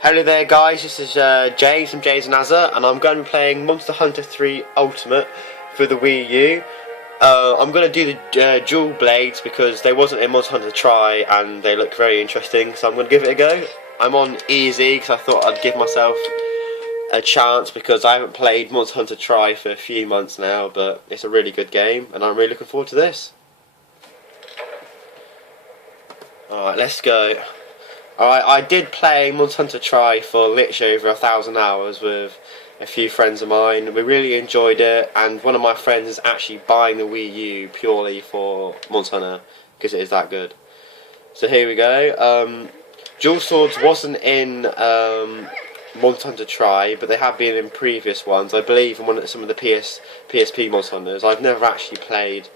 Hello there guys, this is James from James and Azza, and I'm going to be playing Monster Hunter 3 Ultimate for the Wii U. I'm going to do the dual blades because there wasn't a Monster Hunter Tri and they look very interesting, so I'm going to give it a go. I'm on easy because I thought I'd give myself a chance because I haven't played Monster Hunter Tri for a few months now, but it's a really good game and I'm really looking forward to this. Alright, let's go. Alright, I did play Monster Hunter Tri for literally over 1,000 hours with a few friends of mine. We really enjoyed it, and one of my friends is actually buying the Wii U purely for Monster Hunter because it is that good. So here we go. Dual Swords wasn't in Monster Hunter Tri, but they have been in previous ones. I believe in some of the PSP Monster Hunters. I've never actually played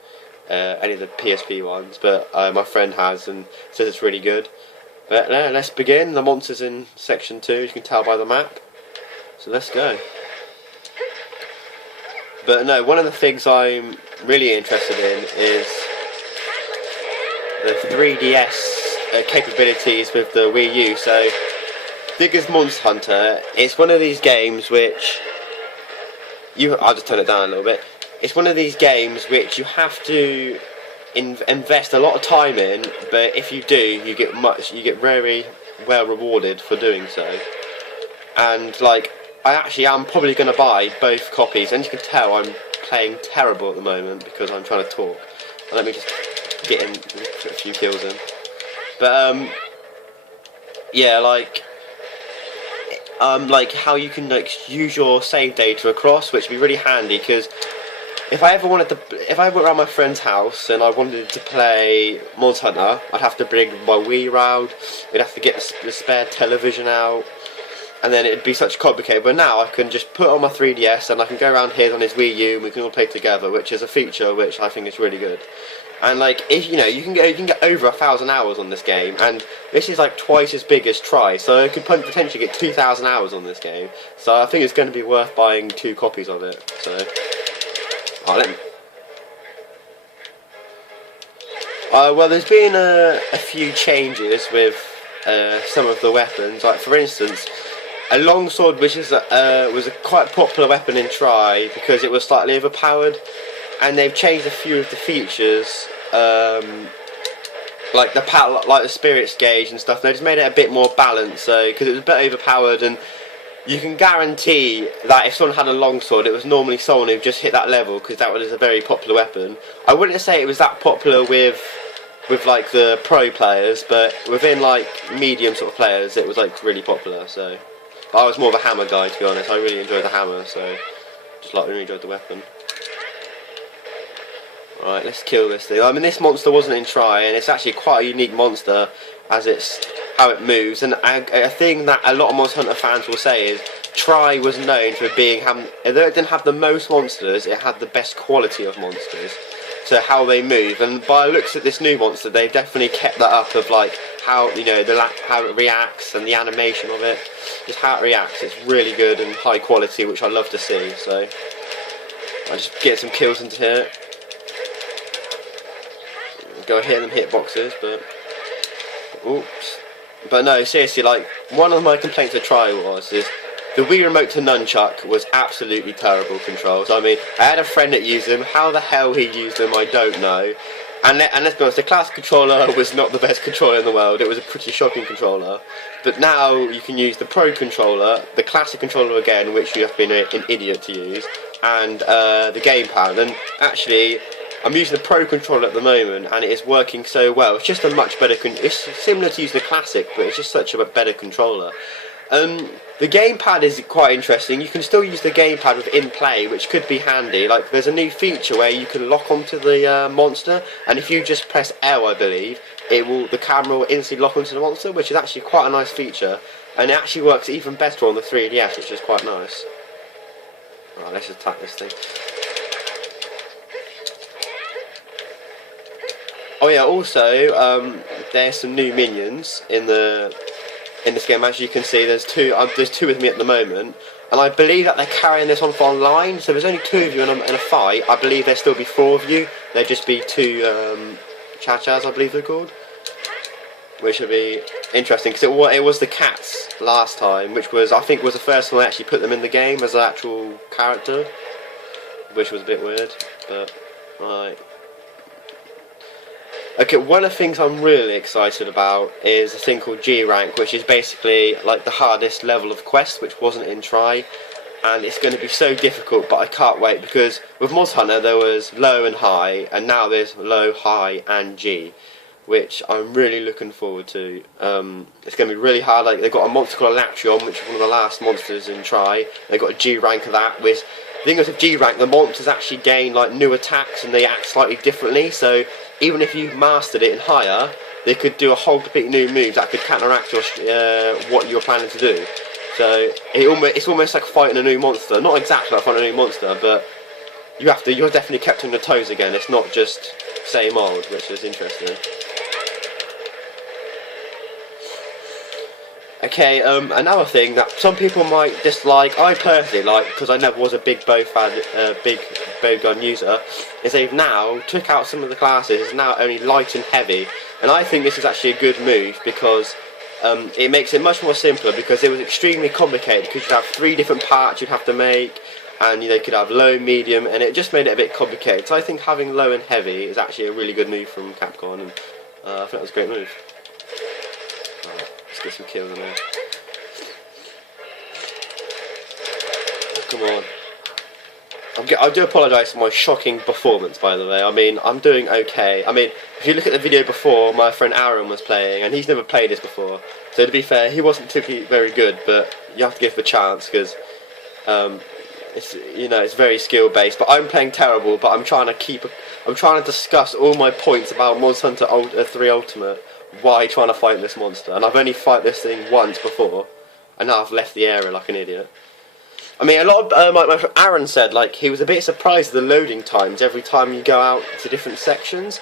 any of the PSP ones, but my friend has and says it's really good. But let's begin. The monster's in section 2, you can tell by the map. So let's go. But no, one of the things I'm really interested in is the 3DS capabilities with the Wii U. So, Digger's Monster Hunter, it's one of these games which I'll just turn it down a little bit. It's one of these games which you have to invest a lot of time in, but if you do, you get very well rewarded for doing so. And like, I actually am probably going to buy both copies, and you can tell I'm playing terrible at the moment because I'm trying to talk. And let me just get in, put a few kills in. But yeah, like how you can use your save data across, which would be really handy because if I went around my friend's house and I wanted to play Monster Hunter, I'd have to bring my Wii round, we'd have to get the spare television out, and then it'd be such complicated. But now I can just put on my 3DS and I can go around here on his Wii U and we can all play together, which is a feature which I think is really good. And like, if you can get over 1,000 hours on this game, and this is like twice as big as Tri, so I could potentially get 2,000 hours on this game. So I think it's going to be worth buying 2 copies of it. So. Well, there's been a few changes with some of the weapons. Like, for instance, a longsword, which was a quite popular weapon in Tri because it was slightly overpowered, and they've changed a few of the features, like the spirits gauge and stuff. They just made it a bit more balanced, so because it was a bit overpowered. And you can guarantee that if someone had a longsword, it was normally someone who just hit that level because that was a very popular weapon. I wouldn't say it was that popular with like the pro players, but within like medium sort of players, it was like really popular. So I was more of a hammer guy, to be honest. I really enjoyed the hammer, so just like really enjoyed the weapon. Alright, let's kill this thing. I mean, this monster wasn't in Tri, and it's actually quite a unique monster as it's how it moves. And a thing that a lot of Monster Hunter fans will say is Tri was known for being, although it didn't have the most monsters, it had the best quality of monsters. So how they move, and by looks at this new monster, they've definitely kept that up of like how how it reacts and the animation of it, just how it reacts. It's really good and high quality, which I love to see. So I just get some kills into here. Go hit them hitboxes, but oops. But no, seriously, like, one of my complaints with Tri is the Wii Remote to Nunchuck was absolutely terrible controls. I mean, I had a friend that used them. How the hell he used them, I don't know. And let's be honest, the classic controller was not the best controller in the world. It was a pretty shocking controller. But now you can use the Pro controller, the classic controller again, which you have been an idiot to use, and the gamepad. And actually, I'm using the Pro controller at the moment, and it is working so well. It's just a much better. It's similar to using the Classic, but it's just such a better controller. The gamepad is quite interesting. You can still use the gamepad with in-play, which could be handy. Like, there's a new feature where you can lock onto the monster, and if you just press L, I believe, the camera will instantly lock onto the monster, which is actually quite a nice feature, and it actually works even better on the 3DS, which is quite nice. Alright, let's attack this thing. Oh yeah, also, there's some new minions in this game. As you can see, there's two with me at the moment, and I believe that they're carrying this on for online, so there's only 2 of you in a fight. I believe there'll still be 4 of you. There'd just be 2 Chachas, I believe they're called. which would be interesting because it was the cats last time, which was, I think, was the first time I actually put them in the game as an actual character, which was a bit weird, but right. Okay, one of the things I'm really excited about is a thing called G rank, which is basically like the hardest level of quest, which wasn't in Try, and it's going to be so difficult, but I can't wait because with Monster Hunter there was low and high, and now there's low, high, and G, which I'm really looking forward to. It's going to be really hard. Like, they've got a monster called Latrion, which is one of the last monsters in Try. They've got a G rank of that, which the thing is with G rank, the monsters actually gain like new attacks and they act slightly differently, so even if you mastered it in higher, they could do a whole completely new move that could counteract your, what you're planning to do. So it's almost like fighting a new monster. Not exactly like fighting a new monster, but you're definitely kept on your toes again. It's not just same old, which is interesting. Okay, another thing that some people might dislike, I personally like, because I never was a big bow gun user, is they've now took out some of the classes. It's now only light and heavy, and I think this is actually a good move because it makes it much more simpler, because it was extremely complicated because you'd have 3 different parts you'd have to make, and you could have low, medium, and it just made it a bit complicated. So I think having low and heavy is actually a really good move from Capcom, and I think that was a great move. Let's get some kills in there. Come on. I do apologise for my shocking performance, by the way. I mean, I'm doing okay. I mean, if you look at the video before, my friend Aaron was playing, and he's never played this before. So to be fair, he wasn't typically very good, but you have to give him a chance because it's, it's very skill based. But I'm playing terrible. But I'm trying to discuss all my points about Monster Hunter 3 Ultimate. Why trying to fight this monster, and I've only fought this thing once before, and now I've left the area like an idiot. I mean, a lot of my friend Aaron said like he was a bit surprised at the loading times every time you go out to different sections,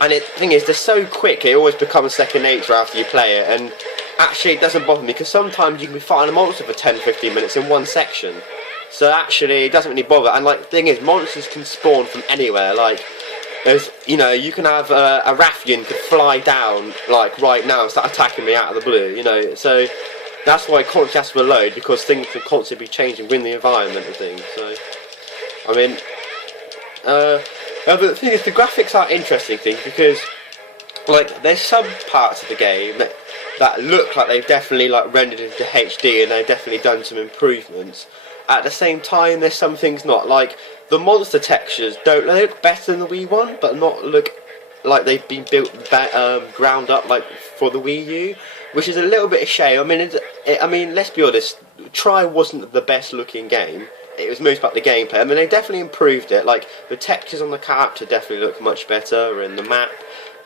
and the thing is, they're so quick it always becomes second nature after you play it, and actually it doesn't bother me because sometimes you can be fighting a monster for 10-15 minutes in one section, so actually it doesn't really bother. And like the thing is, monsters can spawn from anywhere. Like, there's, you can have a Rathian could fly down like right now and start attacking me out of the blue, so that's why constantly has to reload, because things can constantly be changing within the environment and things. So I mean, the thing is, the graphics are interesting things because like there's some parts of the game that look like they've definitely like rendered into HD and they've definitely done some improvements. At the same time, there's some things not. Like, the monster textures they look better than the Wii one, but not look like they've been built ground up like for the Wii U, which is a little bit of a shame. I mean, let's be honest, Try wasn't the best looking game. It was most about the gameplay. I mean, they definitely improved it. Like, the textures on the character definitely look much better, and the map.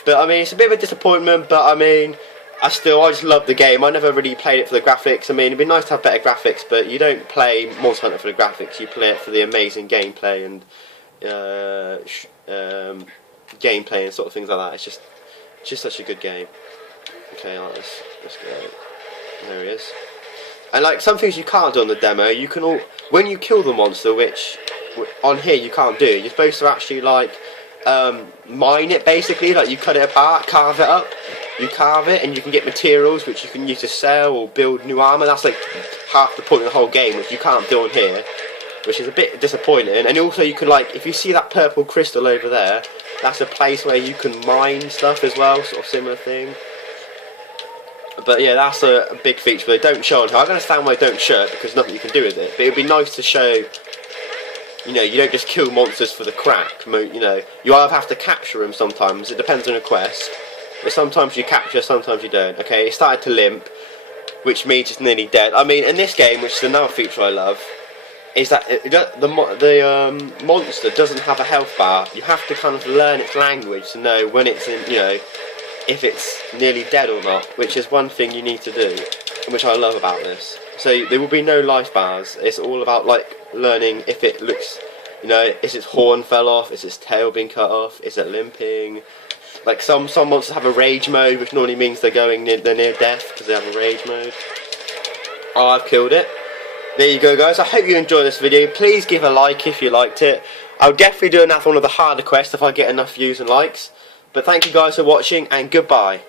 But I mean, it's a bit of a disappointment. But I mean, I just love the game. I never really played it for the graphics. I mean, it'd be nice to have better graphics, but you don't play Monster Hunter for the graphics. You play it for the amazing gameplay and gameplay and sort of things like that. It's just such a good game. Okay, let's go. There he is. And like some things you can't do on the demo, you can when you kill the monster, which on here you can't do. You're supposed to actually like mine it basically. Like, you cut it apart, carve it up. You carve it and you can get materials which you can use to sell or build new armour. That's like half the point of the whole game, which you can't do on here, which is a bit disappointing. And also you can, like, if you see that purple crystal over there, that's a place where you can mine stuff as well, sort of similar thing. But yeah, that's a big feature, but they don't show on here. I understand why they don't show it, because nothing you can do with it, but it would be nice to show, you don't just kill monsters for the crack. You either have to capture them sometimes, it depends on the quest. But sometimes you capture, sometimes you don't. Okay, it started to limp, which means it's nearly dead. I mean, in this game, which is another feature I love, is that the monster doesn't have a health bar. You have to kind of learn its language to know when it's in, if it's nearly dead or not, which is one thing you need to do, which I love about this. So there will be no life bars. It's all about like learning if it looks, is its horn fell off, is its tail being cut off, is it limping. Like some monsters have a rage mode, which normally means they're near death because they have a rage mode. Oh, I've killed it. There you go, guys. I hope you enjoyed this video. Please give a like if you liked it. I'll definitely do another one of the harder quests if I get enough views and likes. But thank you guys for watching, and goodbye.